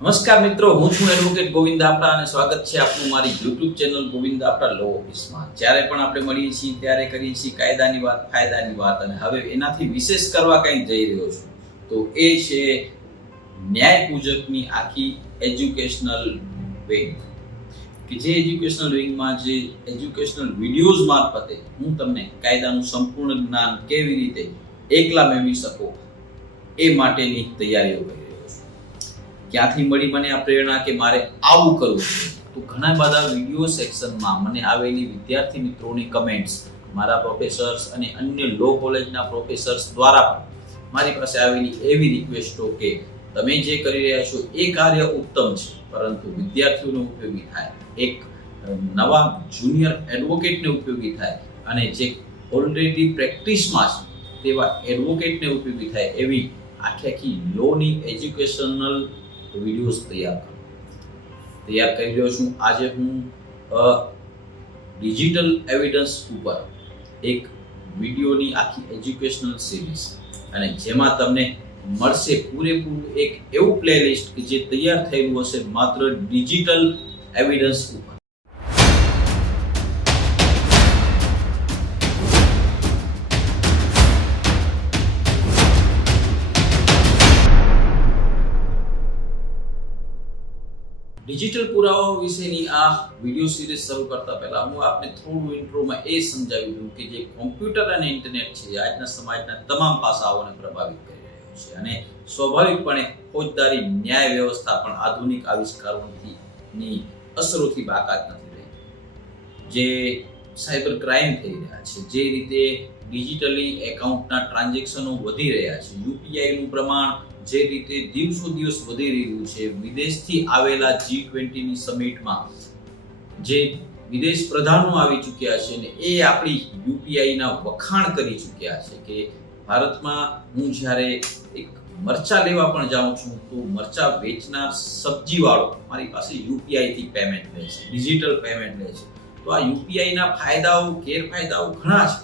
નમસ્કાર મિત્રો, હું છું એડવોકેટ ગોવિંદ આપડા અને સ્વાગત છે આપનું મારી યુટ્યુબ ચેનલ ગોવિંદ આપડા લો ઓફિસમાં જ્યારે પણ આપણે મળીએ છીએ, ત્યારે કરીએ છીએ કાયદાની વાત, ફાયદાની વાત અને હવે એનાથી વિશેષ કરવા કંઈ જઈ રહ્યો છું, તો એ છે ન્યાય પૂજકની આખી એજ્યુકેશનલ વિંગ કે જે એજ્યુકેશનલ વિંગમાં જે એજ્યુકેશનલ વિડીયોઝ મારફતે હું તમને કાયદાનું સંપૂર્ણ જ્ઞાન કેવી રીતે એકલા મેળવી શકો, એ માટેની તૈયારીઓ કરી. ક્યાંથી મળી મને આ પ્રેરણા કે મારે આવું કરવું? તો ઘણા બધા વીડિયો સેક્શનમાં મને આવેલી વિદ્યાર્થી મિત્રોની કમેન્ટ્સ મારા પ્રોફેસર્સ અને અન્ય લો કોલેજના પ્રોફેસર્સ દ્વારા મારી પાસે આવેલી એવી રિક્વેસ્ટો કે તમે જે કરી રહ્યા છો એ કાર્ય ઉત્તમ છે, પરંતુ વિદ્યાર્થીઓને ઉપયોગી થાય. એક નવા જુનિયર એડવોકેટને ઉપયોગી થાય અને જે ઓલરેડી પ્રેક્ટિસમાં છે તેવા એડવોકેટને ઉપયોગી થાય એવી આખી આખી લોની એજ્યુકેશનલ વિડીયોઝ તૈયાર કરું. તૈયાર કરી રહ્યો છું. આજે હું ડિજિટલ એવિડન્સ ઉપર એક વિડીયોની આખી એજ્યુકેશનલ સિરીઝ અને જેમાં તમને મળશે પૂરેપૂરું એક એવું પ્લેલિસ્ટ કે જે તૈયાર થયેલું હશે માત્ર ડિજિટલ એવિડન્સ ઉપર. ડિજિટલ પુરાવાઓ વિશેની આ વીડિયો સિરીઝ શરૂ કરતા પહેલા હું આપને થોડું ઇન્ટ્રોમાં એ સમજાવી દઉં કે જે કોમ્પ્યુટર અને ઇન્ટરનેટ છે આજના સમાજના તમામ પાસાઓને પ્રભાવિત કરી રહ્યું છે. અને સ્વાભાવિકપણે ફોજદારી, ન્યાય વ્યવસ્થા પણ આધુનિક આવિષ્કારોની અસરોથી બાકાત નથી રહી. જે સાયબર ક્રાઇમ થઈ રહ્યા છે, જે રીતે ડિજિટલી એકાઉન્ટના ટ્રાન્ઝેક્શનો વધી રહ્યા છે યુપીઆઈનું પ્રમાણ જે રીતે દિવસો દિવસ વધી રહ્યું છે, વિદેશથી આવેલા જી ટ્વેન્ટીની સમિટમાં જે વિદેશ પ્રધાનો આવી ચૂક્યા છે ને એ આપણી યુપીઆઈના વખાણ કરી ચૂક્યા છે કે ભારતમાં હું જ્યારે એક મરચા લેવા પણ જાઉં છું, તો મરચા વેચનાર સબ્જીવાળો મારી પાસે યુપીઆઈ થી પેમેન્ટ લે છે ડિજિટલ પેમેન્ટ લે છે. તો આ યુપીઆઈના ફાયદાઓ, ગેરફાયદાઓ ઘણા છે.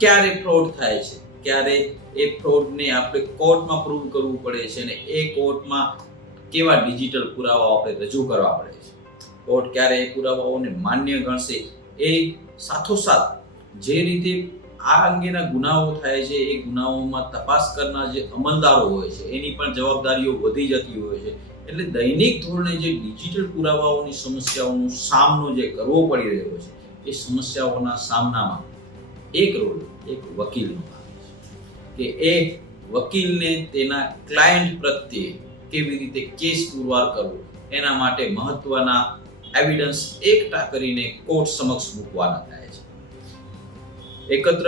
ક્યારે ફ્રોડ થાય છે? ક્યારે એ ફ્રોડને આપણે કોર્ટમાં પ્રૂવ કરવું પડે છે અને એ કોર્ટમાં કેવા ડિજિટલ પુરાવાઓ આપણે રજૂ કરવા પડે છે. કોર્ટ ક્યારે એ પુરાવાઓને માન્ય ગણશે એ સાથોસાથ જે રીતે આ અંગેના ગુનાઓ થાય છે, એ ગુનાઓમાં તપાસ કરનાર જે અમલદારો હોય છે, એની પણ જવાબદારીઓ વધી જતી હોય છે. એટલે દૈનિક ધોરણે જે ડિજિટલ પુરાવાઓની સમસ્યાઓનો સામનો જે કરવો પડી રહ્યો છે, એ સમસ્યાઓના સામનામાં એક રોલ એક વકીલનો કે એ વકીલને તેના ક્લાયન્ટ પ્રત્યે કેવી રીતે કેસ પુરવાર કરવો, એના માટે મહત્વના એવિડન્સ એકઠા કરીને કોર્ટ સમક્ષ મૂકવાના થાય છે. એકત્ર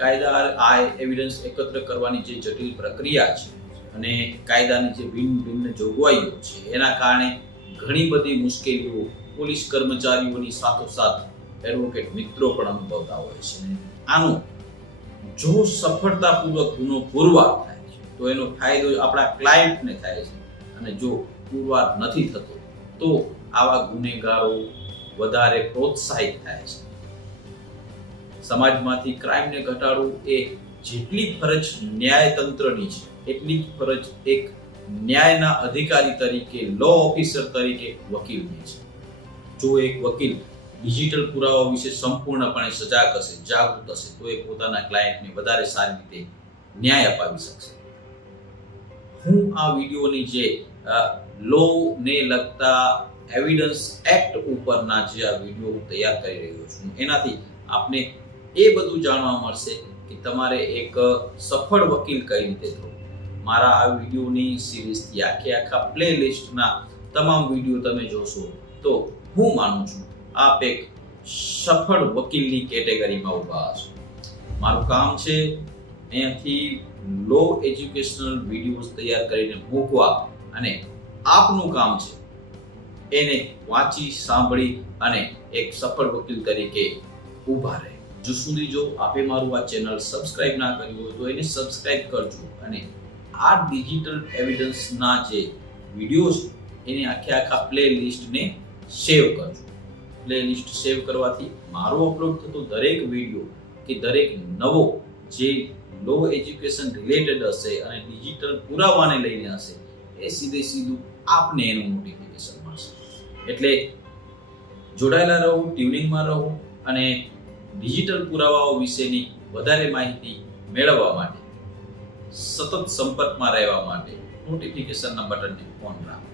કાયદા આ એવિડન્સ એકત્ર કરવાની જે જટિલ પ્રક્રિયા છે અને કાયદાની જે ભિન્ન ભિન્ન જોગવાઈઓ છે, એના કારણે ઘણી બધી મુશ્કેલીઓ પોલીસ કર્મચારીઓની સાથોસાથ એડવોકેટ મિત્રો પણ અનુભવતા હોય છે. આનું જો સફળતાપૂર્વક ગુનો પુરવાર થાય છે, તો એનો ફાયદો આપણા ક્લાયન્ટને થાય છે. અને જો પુરવાર નથી થતો, તો આવા ગુનેગારો વધારે પ્રોત્સાહિત થાય છે. સમાજમાંથી ક્રાઇમને ઘટાડવું એ જેટલી ફરજ ન્યાયતંત્રની છે, એટલી ફરજ એક ન્યાયના અધિકારી તરીકે લો ઓફિસર તરીકે વકીલની છે. જો એક વકીલ ડિજિટલ પુરાવા વિશે સંપૂર્ણપણે સજાગ હશે, જાગૃત હશે, તો એ પોતાના ક્લાયન્ટને વધારે સારી રીતે ન્યાય અપાવી શકશે. હું આ વિડીયોની જે લો ને લગતા એવિડન્સ એક્ટ ઉપરના જે આ વીડિયો હું તૈયાર કરી રહ્યો છું, એનાથી આપને એ બધું જાણવા મળશે કે તમારે એક સફળ વકીલ કઈ રીતે થવું. મારા આ વિડીયોની સિરીઝથી આખે આખા પ્લે લિસ્ટના તમામ વીડિયો તમે જોશો તો હું માનું છું આપ એક સફળ વકીલની કેટેગરીમાં ઊભા હશો. મારું કામ છે અહીંયાથી લો એજ્યુકેશનલ વિડીયોઝ તૈયાર કરીને મૂકવા અને આપનું કામ છે એને વાંચી, સાંભળી અને એક સફળ વકીલ તરીકે ઊભા રહે. જો સુધી જો આપે મારું આ ચેનલ સબસ્ક્રાઇબ ના કર્યું હોય તો એને સબસ્ક્રાઇબ કરજો અને આ ડિજિટલ એવિડન્સના જે વીડિયો એને આખે આખા પ્લે લિસ્ટને સેવ કરજો. પ્લે લિસ્ટ સેવ કરવાથી મારો અપલોડ થતો દરેક વીડિયો કે દરેક નવો જે લો એજ્યુકેશન રિલેટેડ હશે અને ડિજિટલ પુરાવાને લઈને હશે, એ સીધે સીધું આપને એનું નોટિફિકેશન મળશે. એટલે જોડાયેલા રહો ટ્યુનિંગમાં રહો અને ડિજિટલ પુરાવાઓ વિશેની વધારે માહિતી મેળવવા માટે, સતત સંપર્કમાં રહેવા માટે નોટિફિકેશનના બટનને ઓન રાખો.